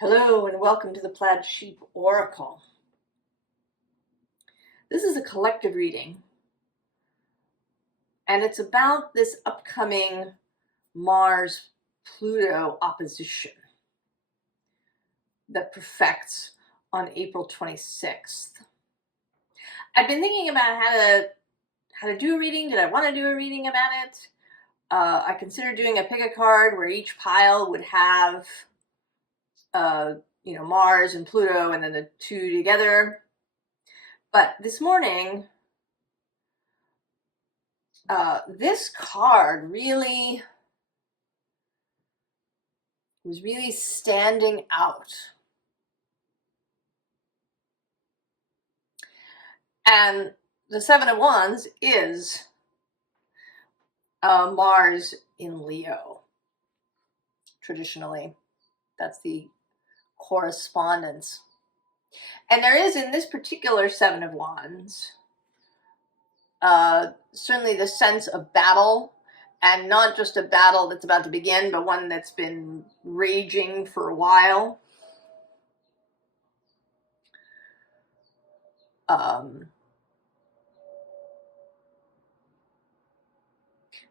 Hello and welcome to the Plaid Sheep Oracle. This is a collective reading, and it's about this upcoming Mars-Pluto opposition that perfects on April 26th. I've been thinking about how to do a reading. Did I want to do a reading about it? I considered doing a pick a card where each pile would have Mars and Pluto and then the two together. But this morning, this card was really standing out. And the Seven of Wands is Mars in Leo. Traditionally, that's the correspondence. And there is, in this particular Seven of Wands, certainly the sense of battle, and not just a battle that's about to begin, but one that's been raging for a while.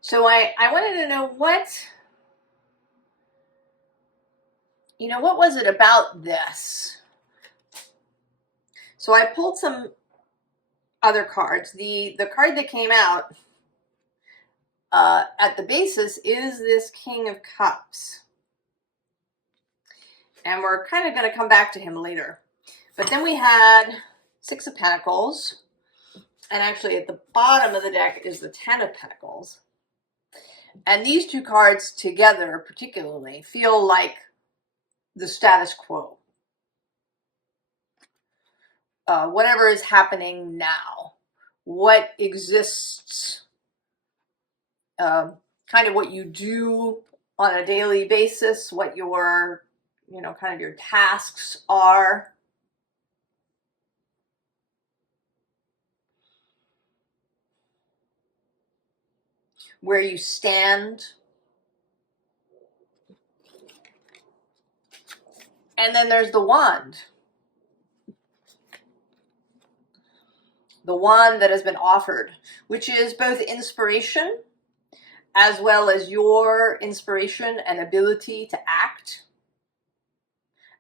So I wanted to know what was it about this? So I pulled some other cards. The card that came out at the basis is this King of Cups. And we're kind of going to come back to him later. But then we had Six of Pentacles. And actually at the bottom of the deck is the Ten of Pentacles. And these two cards together particularly feel like the status quo. Whatever is happening now, what exists, kind of what you do on a daily basis, what your, kind of your tasks are. Where you stand. And then there's the wand. The wand that has been offered, which is both inspiration as well as your inspiration and ability to act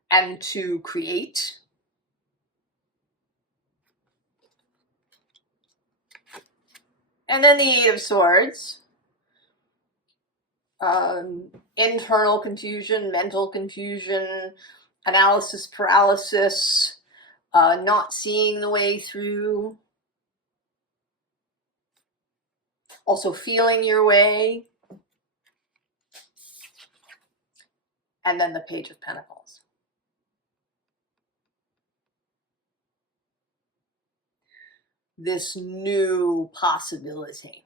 and to create. And then the Eight of Swords. Internal confusion, mental confusion, analysis paralysis, not seeing the way through, also feeling your way, and then the Page of Pentacles. This new possibility.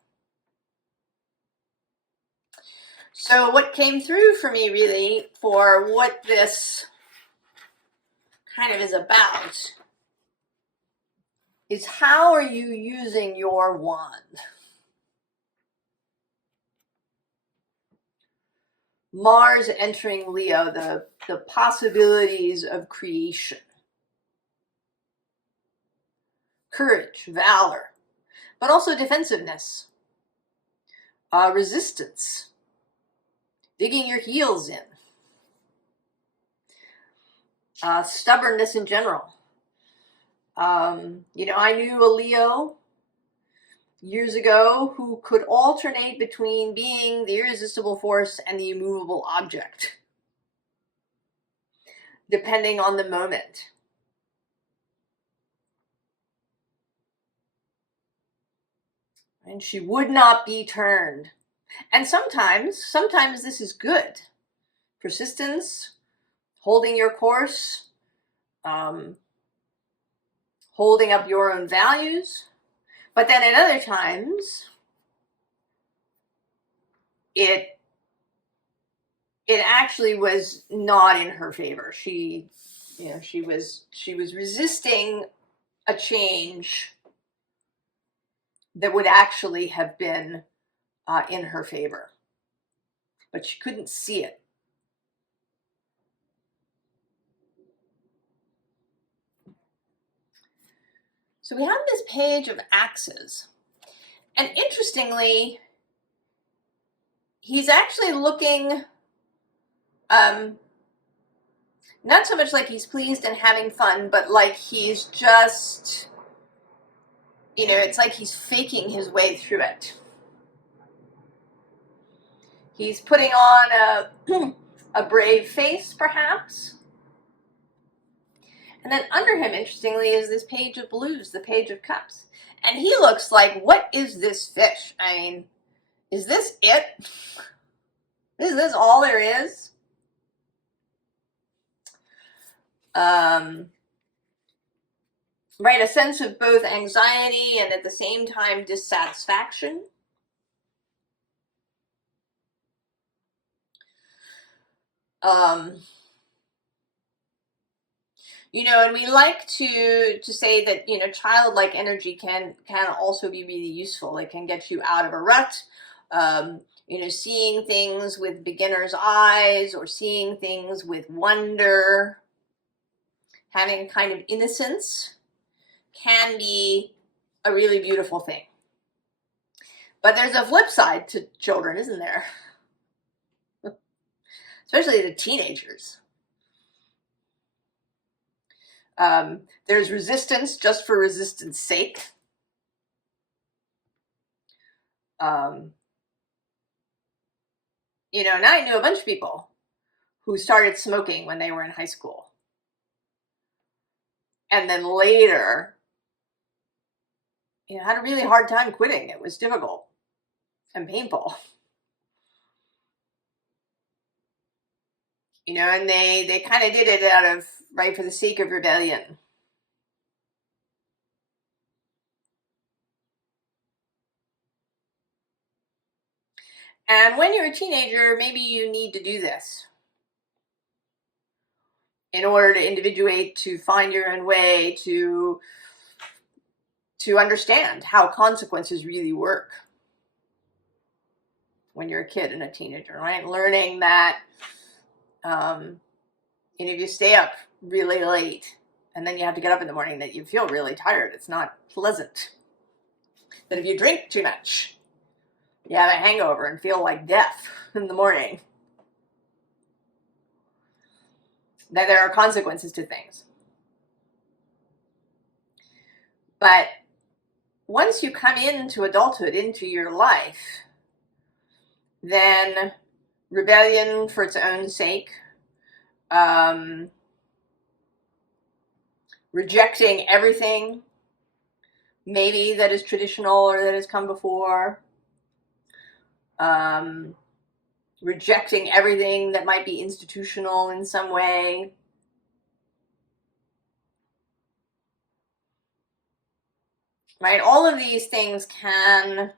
So what came through for me really for what this kind of is about is how are you using your wand? Mars entering Leo, the possibilities of creation. Courage, valor, but also defensiveness, resistance, digging your heels in, stubbornness in general. I knew a Leo years ago who could alternate between being the irresistible force and the immovable object, depending on the moment. And she would not be turned. And sometimes this is good. Persistence, holding your course, holding up your own values. But then at other times, it actually was not in her favor. She was resisting a change that would actually have been in her favor, but she couldn't see it. So we have this Page of Axes. And interestingly, he's actually looking not so much like he's pleased and having fun, but like he's just, you know, it's like he's faking his way through it. He's putting on a brave face, perhaps. And then under him, interestingly, is this Page of Blues, the Page of Cups. And he looks like, what is this fish? I mean, is this it? Is this all there is? Right, a sense of both anxiety and at the same time dissatisfaction. You know, and we like to say that, you know, childlike energy can also be really useful. It can get you out of a rut. You know, seeing things with beginner's eyes or seeing things with wonder, having a kind of innocence can be a really beautiful thing. But there's a flip side to children, isn't there? Especially the teenagers. There's resistance just for resistance sake. You know, and I knew a bunch of people who started smoking when they were in high school. And then later, you know, had a really hard time quitting. It was difficult and painful. You know, and they kind of did it out of, right, for the sake of rebellion. And when you're a teenager, maybe you need to do this in order to individuate, to find your own way, to understand how consequences really work when you're a kid and a teenager, right? Learning that, you know, if you stay up really late and then you have to get up in the morning, that you feel really tired. It's not pleasant. That if you drink too much, you have a hangover and feel like death in the morning. That there are consequences to things. But once you come into adulthood, into your life, then rebellion for its own sake, rejecting everything maybe that is traditional or that has come before, rejecting everything that might be institutional in some way, right? All of these things can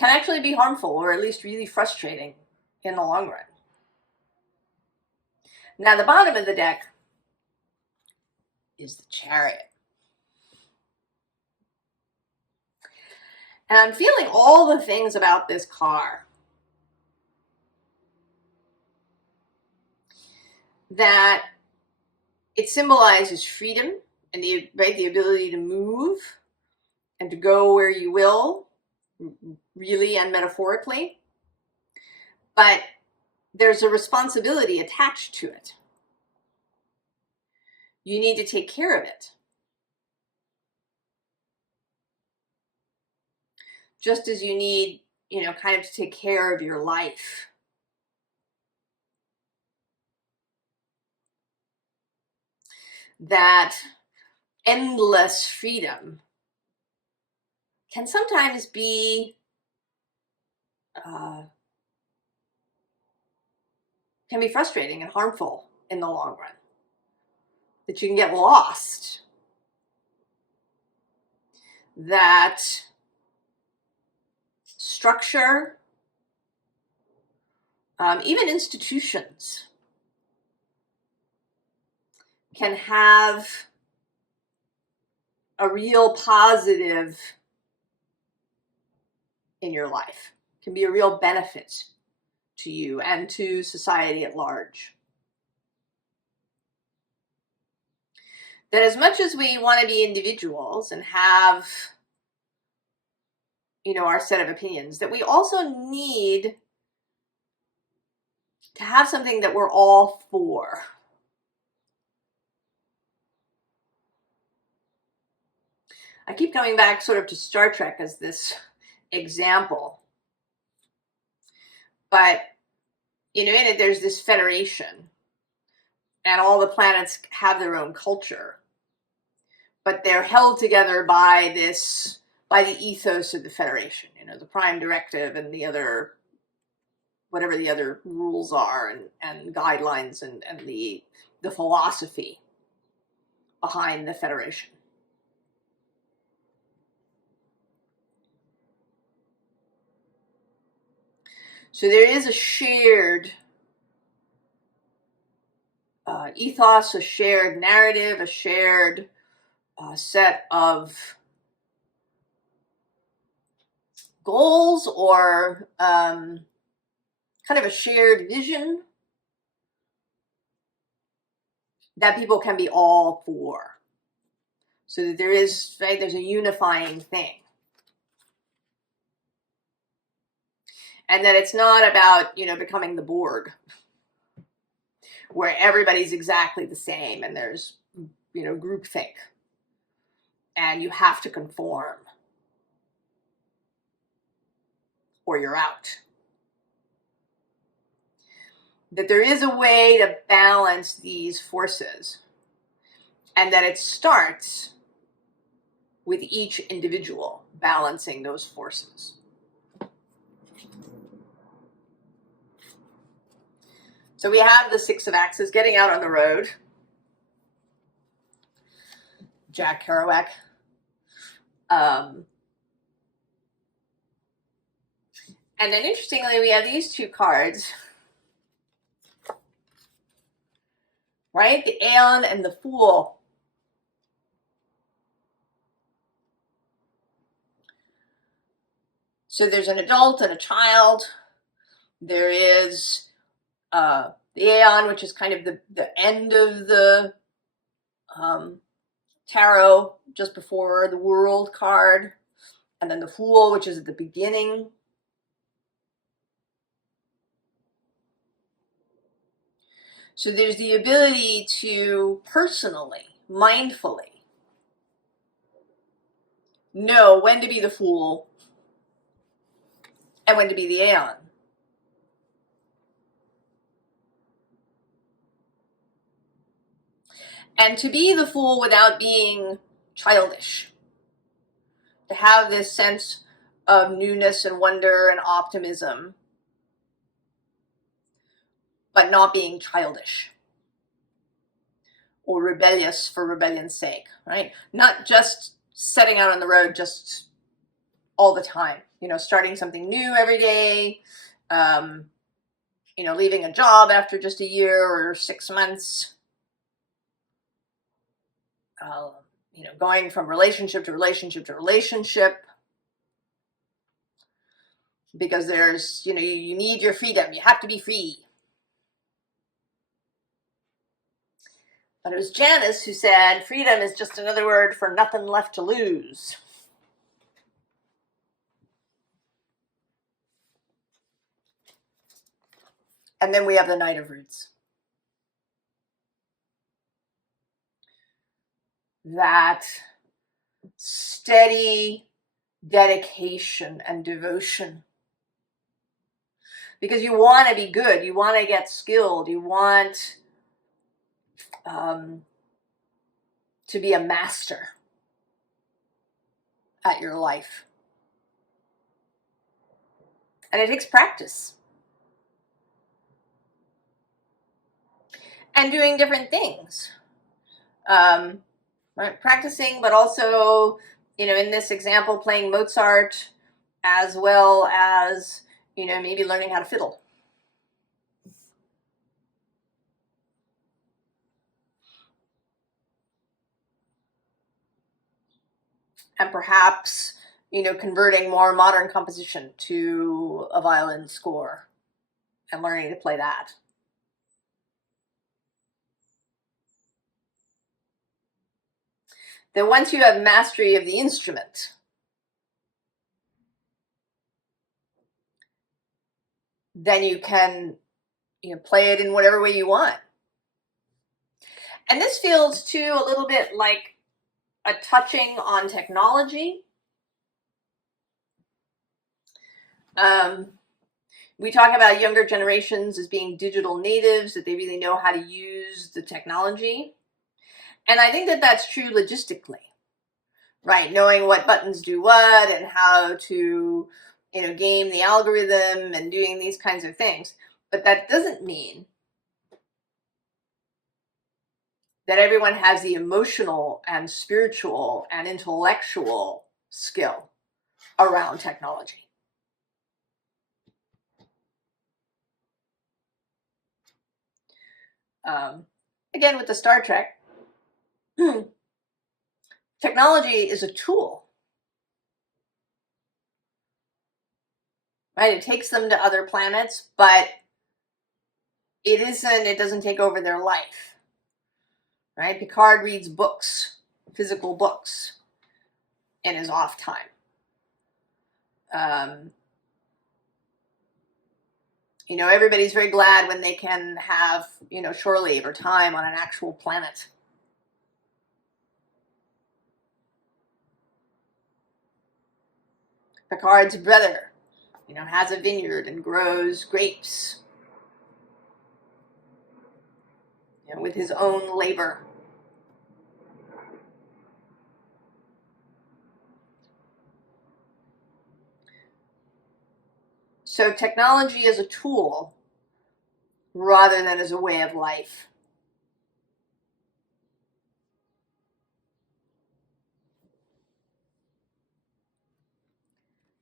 actually be harmful, or at least really frustrating in the long run. Now, the bottom of the deck is the Chariot. And I'm feeling all the things about this car. That it symbolizes freedom and the ability to move and to go where you will, really and metaphorically. But there's a responsibility attached to it. You need to take care of it. Just as you need, you know, kind of to take care of your life. That endless freedom can sometimes be frustrating and harmful in the long run. That you can get lost. That structure, even institutions, can have a real positive in your life, can be a real benefit to you and to society at large. that as much as we want to be individuals and have, you know, our set of opinions, that we also need to have something that we're all for. I keep coming back sort of to Star Trek as this example, but you know, in it there's this federation and all the planets have their own culture, but they're held together by the ethos of the federation, you know, the prime directive and the other, whatever the other rules are and guidelines and the philosophy behind the federation. So there is a shared ethos, a shared narrative, a shared set of goals, or kind of a shared vision that people can be all for. So that there is, right, there's a unifying thing. And that it's not about, you know, becoming the Borg, where everybody's exactly the same and there's, you know, groupthink and you have to conform or you're out. That there is a way to balance these forces, and that it starts with each individual balancing those forces. So we have the Six of Axes getting out on the road. Jack Kerouac. And then interestingly, we have these two cards, right? The Aeon and the Fool. So there's an adult and a child. There is the Aeon, which is kind of the end of the tarot, just before the World card. And then the Fool, which is at the beginning. So there's the ability to personally, mindfully know when to be the Fool and when to be the Aeon. And to be the Fool without being childish. To have this sense of newness and wonder and optimism, but not being childish or rebellious for rebellion's sake, right? Not just setting out on the road just all the time, you know, starting something new every day, you know, leaving a job after just a year or 6 months, you know, going from relationship to relationship to relationship, because there's, you know, you need your freedom, you have to be free. But it was Janice who said, freedom is just another word for nothing left to lose. And then we have the Knight of Roots. That steady dedication and devotion. Because you want to be good, you want to get skilled, you want to be a master at your life. And it takes practice. And doing different things. Right? Practicing, but also, you know, in this example, playing Mozart, as well as, you know, maybe learning how to fiddle. And perhaps, you know, converting more modern composition to a violin score and learning to play that. that once you have mastery of the instrument, then you can, play it in whatever way you want. And this feels too a little bit like a touching on technology. We talk about younger generations as being digital natives, that they really know how to use the technology. And I think that that's true logistically, right? Knowing what buttons do what and how to, game the algorithm and doing these kinds of things. But that doesn't mean that everyone has the emotional and spiritual and intellectual skill around technology. Again, with the Star Trek, technology is a tool, right? It takes them to other planets, but it doesn't take over their life, right? Picard reads books, physical books, in his off time. Everybody's very glad when they can have, shore leave or time on an actual planet. Picard's brother, has a vineyard and grows grapes, with his own labor. So technology is a tool rather than as a way of life.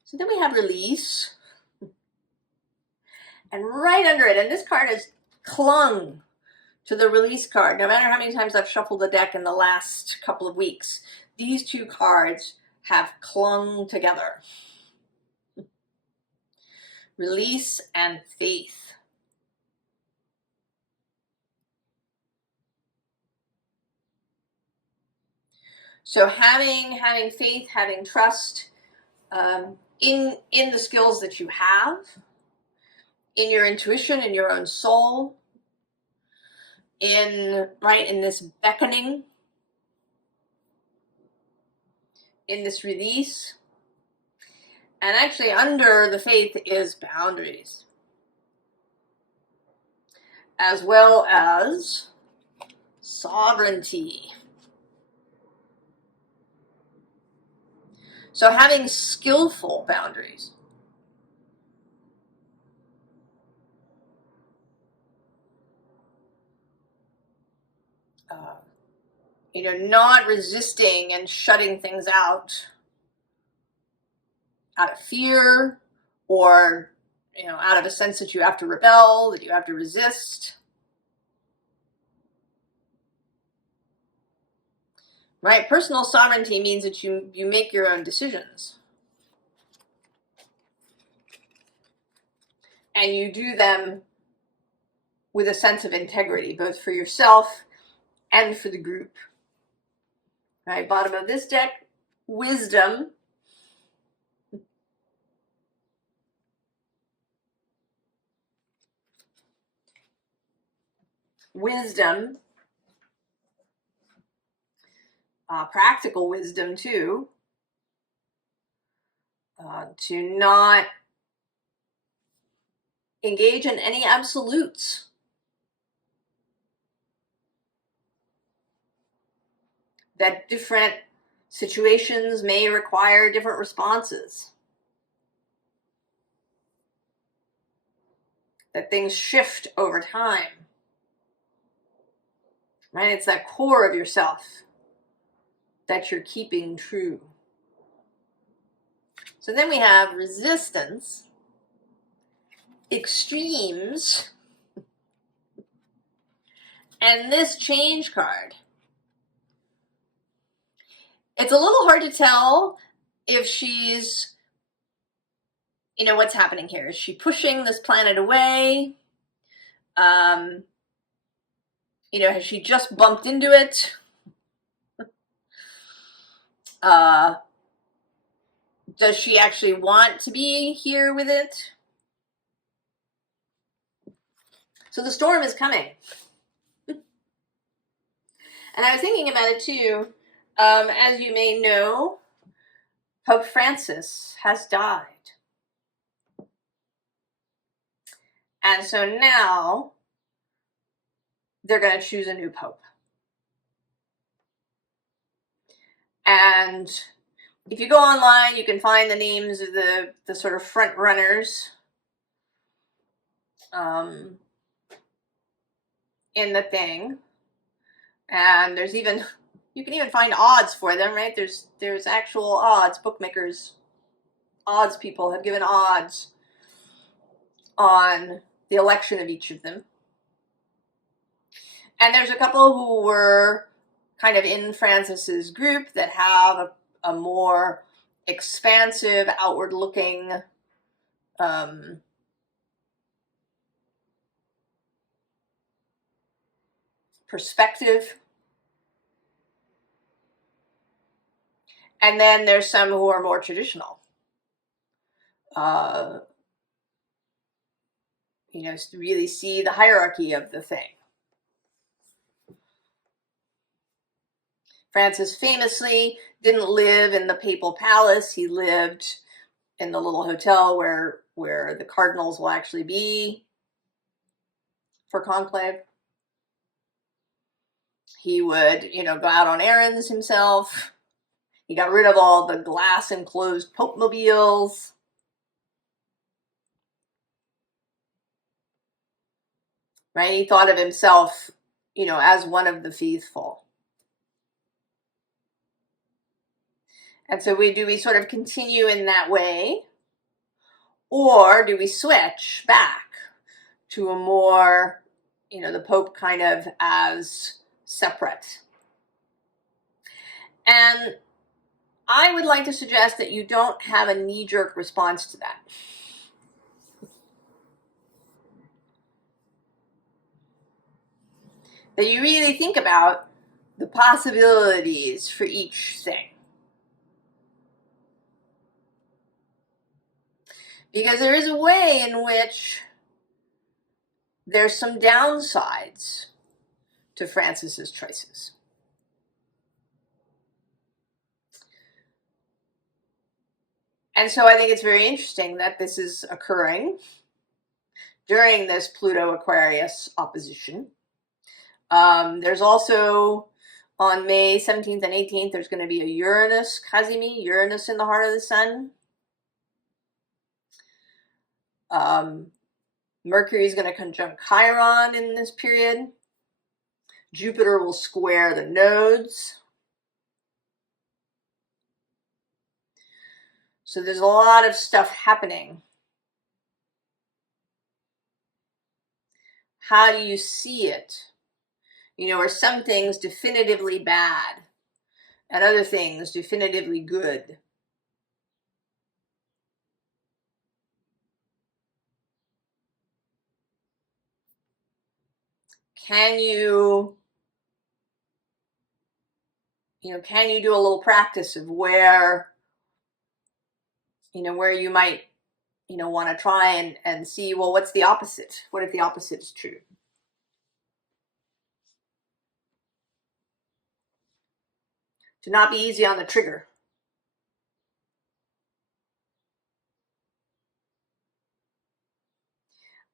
So then we have release. And right under it, and this card has clung to the release card, no matter how many times I've shuffled the deck in the last couple of weeks, these two cards have clung together. Release and faith. So having faith, having trust in the skills that you have, in your intuition, in your own soul, in this beckoning, in this release. And actually under the faith is boundaries, as well as sovereignty. So having skillful boundaries. Not resisting and shutting things out of fear or, out of a sense that you have to rebel, that you have to resist. Right? Personal sovereignty means that you make your own decisions. And you do them with a sense of integrity, both for yourself and for the group. Right, bottom of this deck, wisdom. Wisdom. Practical wisdom too. To not engage in any absolutes. That different situations may require different responses. That things shift over time. Right? It's that core of yourself that you're keeping true. So then we have resistance, extremes, and this change card. It's a little hard to tell if she's, what's happening here. Is she pushing this planet away? Has she just bumped into it? Does she actually want to be here with it? So the storm is coming. And I was thinking about it too. As you may know, Pope Francis has died. And so now they're going to choose a new pope. And if you go online, you can find the names of the sort of front runners in the thing. And there's even, you can even find odds for them, right? There's actual odds. Bookmakers, odds people have given odds on the election of each of them. And there's a couple who were kind of in Francis's group that have a more expansive, outward-looking perspective. And then there's some who are more traditional. You know, to really see the hierarchy of the thing. Francis famously didn't live in the papal palace. He lived in the little hotel where the cardinals will actually be for conclave. He would, you know, go out on errands himself. He got rid of all the glass enclosed Pope mobiles. Right? He thought of himself, you know, as one of the faithful. And so do we sort of continue in that way? Or do we switch back to a more, you know, the Pope kind of as separate? And I would like to suggest that you don't have a knee-jerk response to that. That you really think about the possibilities for each thing. Because there is a way in which there's some downsides to Francis's choices. And so I think it's very interesting that this is occurring during this Pluto-Aquarius opposition. There's also, on May 17th and 18th, there's going to be a Uranus Cazimi, Uranus in the heart of the sun. Mercury is going to conjunct Chiron in this period. Jupiter will square the nodes. So there's a lot of stuff happening. How do you see it? You know, are some things definitively bad and other things definitively good? Can you do a little practice of where, where you might, want to try and see, well, what's the opposite? What if the opposite is true? To not be easy on the trigger.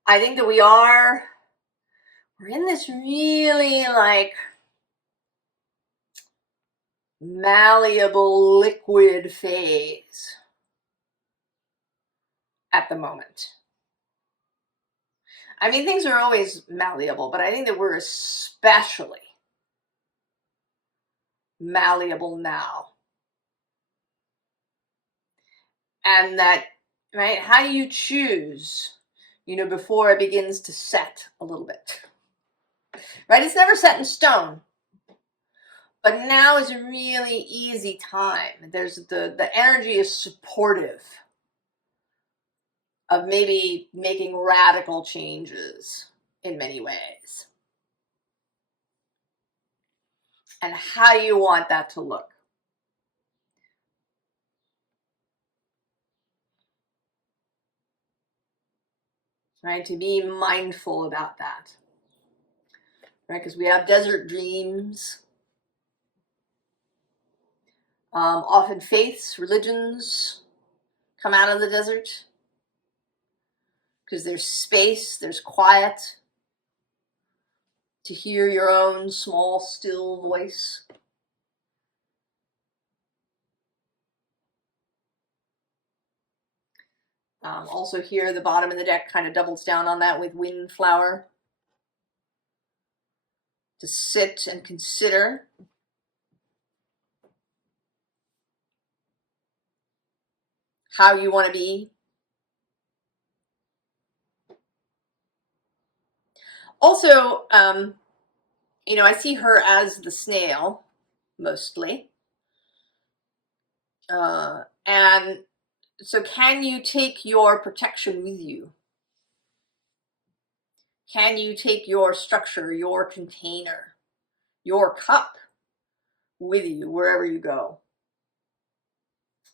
I think that we're in this really like malleable liquid phase at the moment. I mean, things are always malleable, but I think that we're especially malleable now. And that, right, how do you choose, before it begins to set a little bit? Right, it's never set in stone. But now is a really easy time. There's the energy is supportive of maybe making radical changes in many ways. And how do you want that to look? right? To be mindful about that, right? Because we have desert dreams. Often faiths, religions come out of the desert because there's space, there's quiet to hear your own small, still voice. Also here, the bottom of the deck kind of doubles down on that with windflower. To sit and consider. How you want to be. Also, you know, I see her as the snail, mostly. And so can you take your protection with you? Can you take your structure, your container, your cup with you wherever you go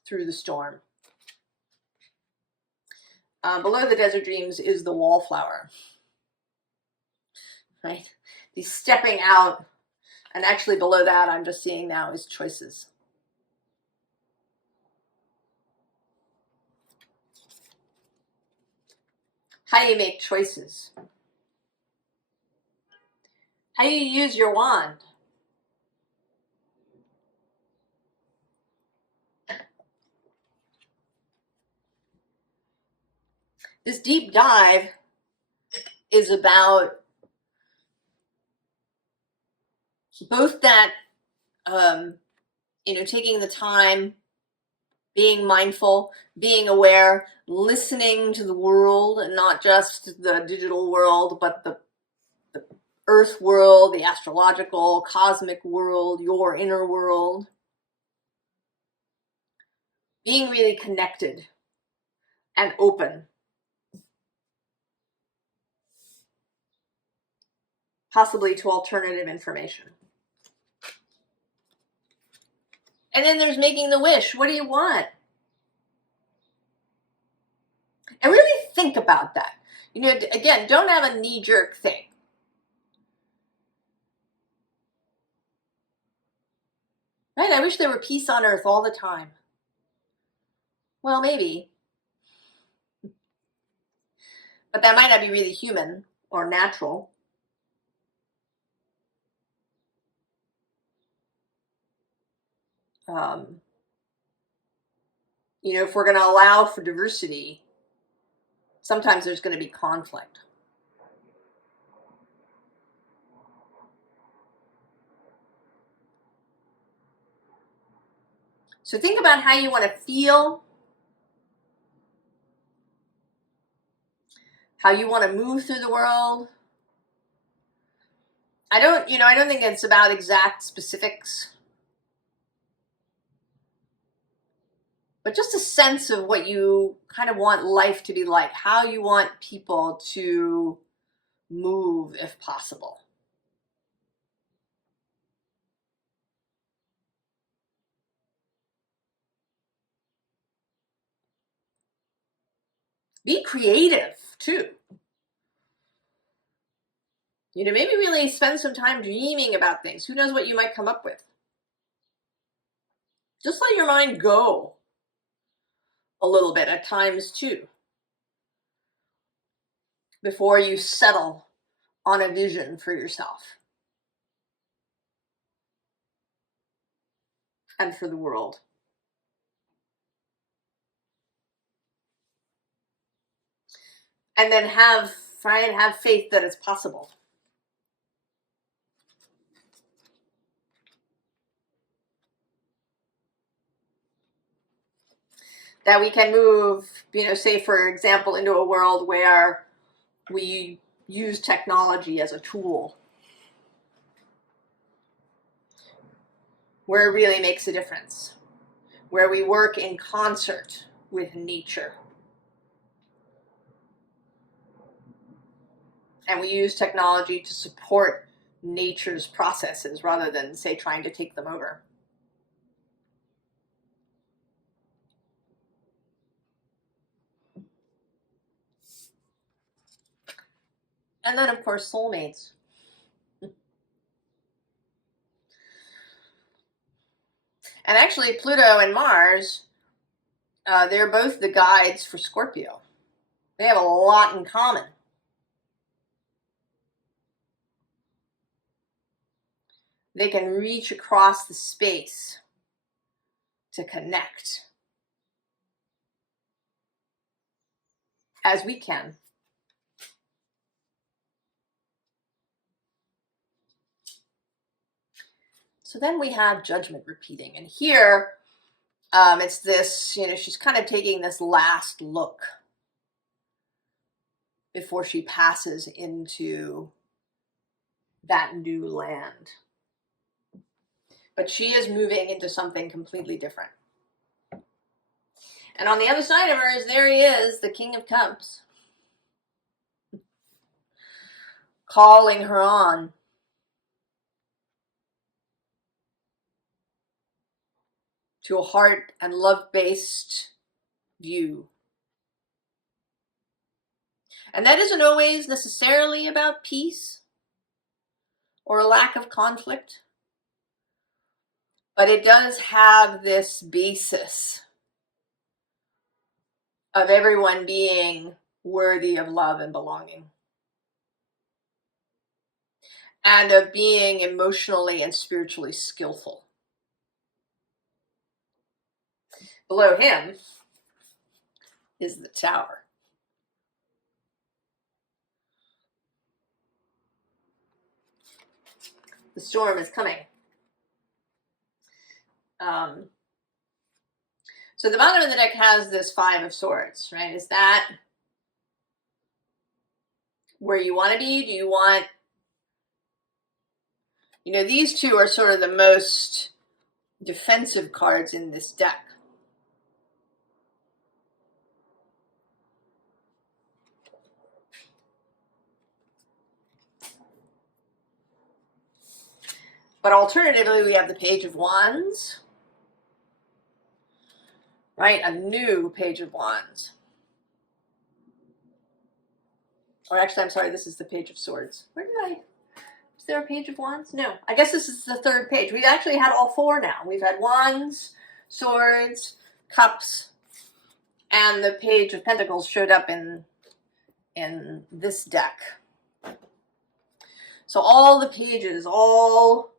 through the storm? Below the desert dreams is the wallflower, right? The stepping out, and actually below that I'm just seeing now is choices. How do you make choices? How do you use your wand? This deep dive is about both that, you know, taking the time, being mindful, being aware, listening to the world, and not just the digital world, but the earth world, the astrological, cosmic world, your inner world. Being really connected and open. Possibly to alternative information. And then there's making the wish. What do you want? And really think about that. You know, again, don't have a knee-jerk thing. Right? I wish there were peace on earth all the time. Well, maybe. But that might not be really human or natural. You know, if we're going to allow for diversity, sometimes there's going to be conflict. So think about how you want to feel, how you want to move through the world. I don't think it's about exact specifics, but just a sense of what you kind of want life to be like, how you want people to move if possible. Be creative too. You know, maybe really spend some time dreaming about things. Who knows what you might come up with? Just let your mind go a little bit at times too, before you settle on a vision for yourself and for the world. And then try and have faith that it's possible. That we can move, you know, say for example, into a world where we use technology as a tool, where it really makes a difference, where we work in concert with nature. And we use technology to support nature's processes rather than, say, trying to take them over. And then, of course, soulmates. And actually, Pluto and Mars, they're both the guides for Scorpio. They have a lot in common. They can reach across the space to connect, as we can. So then we have Judgment repeating. And here, it's this, you know, she's kind of taking this last look before she passes into that new land. But she is moving into something completely different. And on the other side of her is, there he is, the King of Cups, calling her on. To a heart and love-based view. And that isn't always necessarily about peace or a lack of conflict, but it does have this basis of everyone being worthy of love and belonging, and of being emotionally and spiritually skillful. Below him is the Tower. The storm is coming. So the bottom of the deck has this Five of Swords, right? Is that where you want to be? Do you want, you know, these two are sort of the most defensive cards in this deck. But alternatively, we have the Page of Wands, right? A new Page of Wands. Or actually, I'm sorry, this is the Page of Swords. Where did I, is there a Page of Wands? No, I guess this is the third page. We've actually had all four now. We've had Wands, Swords, Cups, and the Page of Pentacles showed up in this deck. So all the pages, all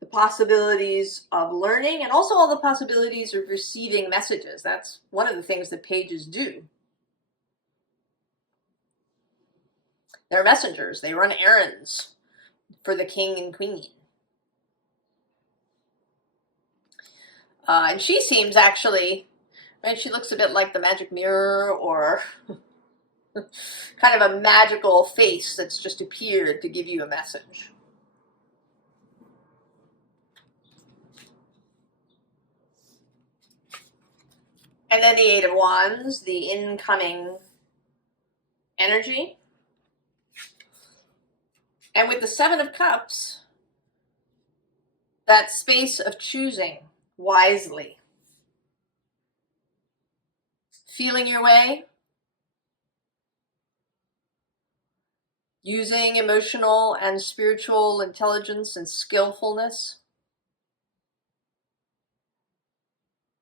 the possibilities of learning, and also all the possibilities of receiving messages. That's one of the things that pages do. They're messengers. They run errands for the king and queen. And she seems actually, right, she looks a bit like the magic mirror, or kind of a magical face that's just appeared to give you a message. And then the Eight of Wands, the incoming energy. And with the Seven of Cups, that space of choosing wisely. Feeling your way. Using emotional and spiritual intelligence and skillfulness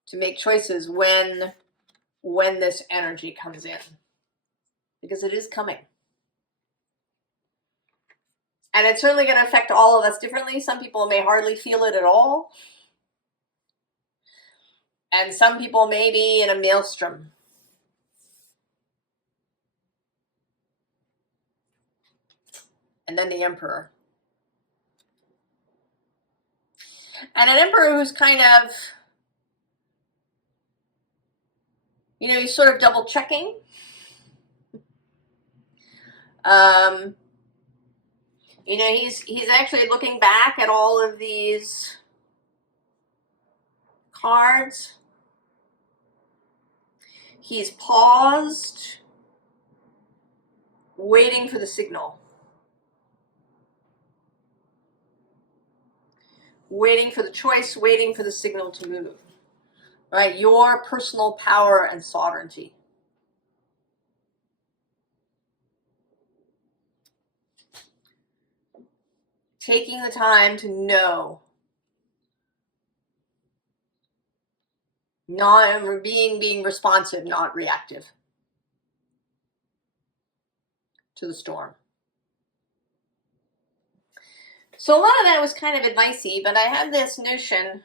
to make choices when this energy comes in. Because it is coming. And it's certainly going to affect all of us differently. Some people may hardly feel it at all. And some people may be in a maelstrom. And then the Emperor. And an Emperor who's kind of, you know, he's sort of double checking. You know, he's actually looking back at all of these cards. He's paused, waiting for the signal. Waiting for the choice, waiting for the signal to move. Right? Your personal power and sovereignty. taking the time to know, not being responsive, not reactive to the storm. So a lot of that was kind of advicey, but I had this notion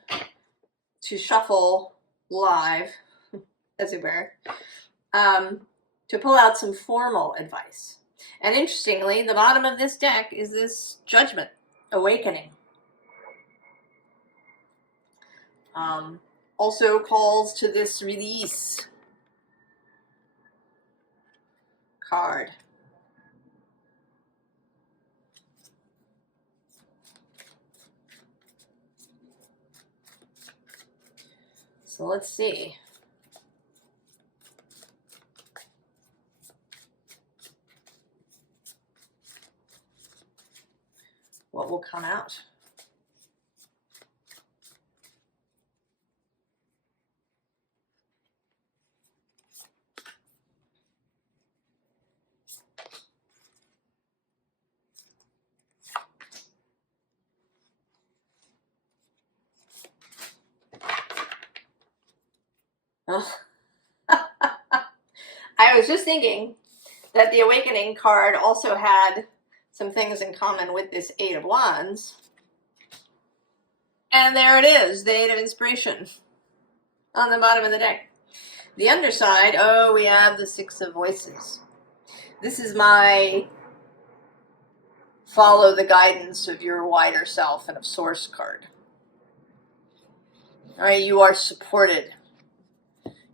to shuffle live, as it were, to pull out some formal advice. And interestingly, the bottom of this deck is this Judgment, Awakening. Also calls to this release card. So let's see. What will come out? Oh. I was just thinking that the Awakening card also had some things in common with this Eight of Wands. And there it is, the Eight of Inspiration on the bottom of the deck. The underside, oh, we have the Six of Voices. This is my follow the guidance of your wider self and of Source card. All right, you are supported.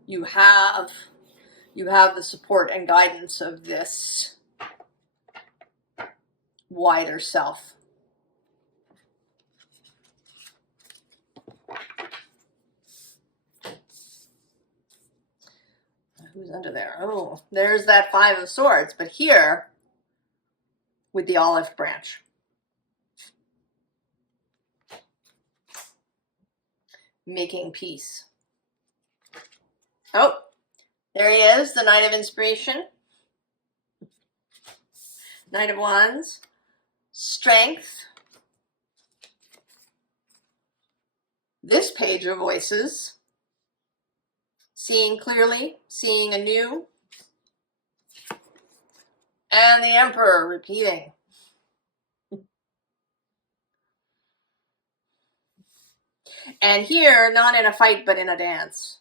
You have the support and guidance of this wider self. Who's under there? Oh, there's that Five of Swords, but here with the olive branch. Making peace. Oh, there he is, the Knight of Inspiration. Knight of Wands. Strength. This Page of Voices. Seeing clearly, seeing anew. And the Emperor repeating. And here, not in a fight, but in a dance.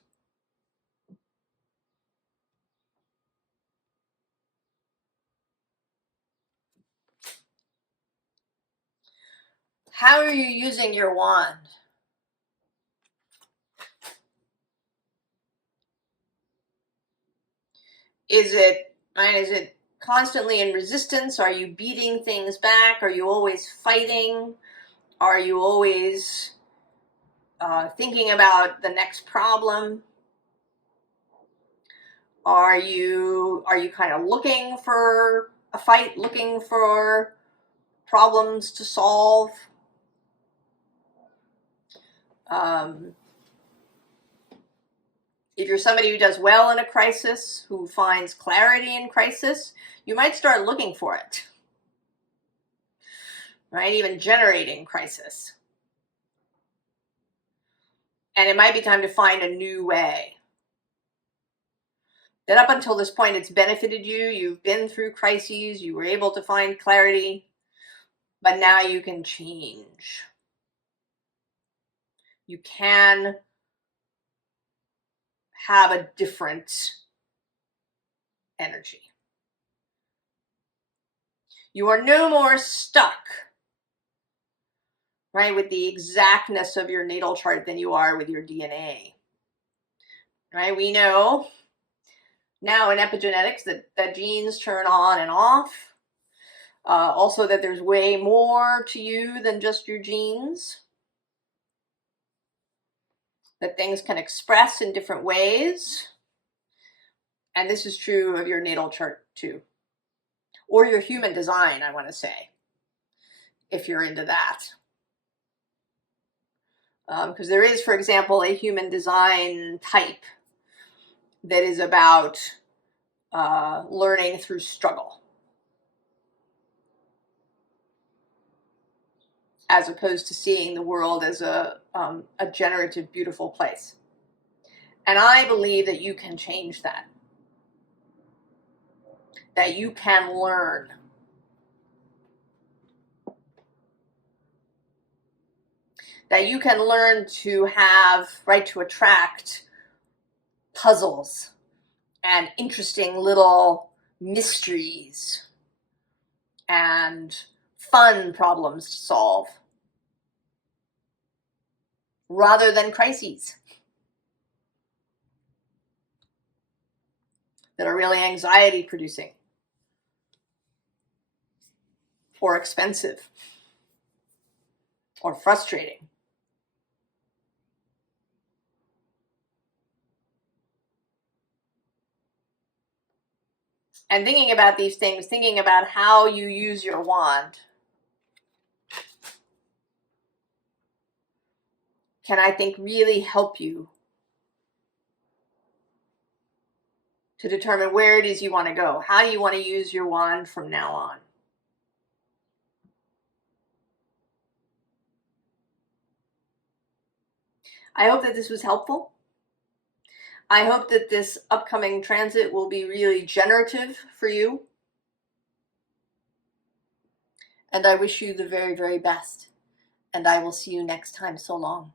How are you using your wand? Is it constantly in resistance? Are you beating things back? Are you always fighting? Are you always thinking about the next problem? Are you kind of looking for a fight, looking for problems to solve? If you're somebody who does well in a crisis, who finds clarity in crisis, you might start looking for it, right? Even generating crisis. And it might be time to find a new way. That up until this point, it's benefited you. You've been through crises. You were able to find clarity. But now you can change. You can have a different energy. You are no more stuck, right, with the exactness of your natal chart than you are with your DNA. Right? We know now in epigenetics that genes turn on and off. Also that there's way more to you than just your genes. That things can express in different ways. And this is true of your natal chart too. Or your human design, I want to say, if you're into that. Because there is, for example, a human design type that is about learning through struggle. as opposed to seeing the world as a generative, beautiful place. And I believe that you can change that. That you can learn. That you can learn to have, right, to attract puzzles and interesting little mysteries and fun problems to solve rather than crises that are really anxiety producing or expensive or frustrating. And thinking about these things, thinking about how you use your wand, can, I think, really help you to determine where it is you want to go. How do you want to use your wand from now on? I hope that this was helpful. I hope that this upcoming transit will be really generative for you. And I wish you the very, very best. And I will see you next time. So long.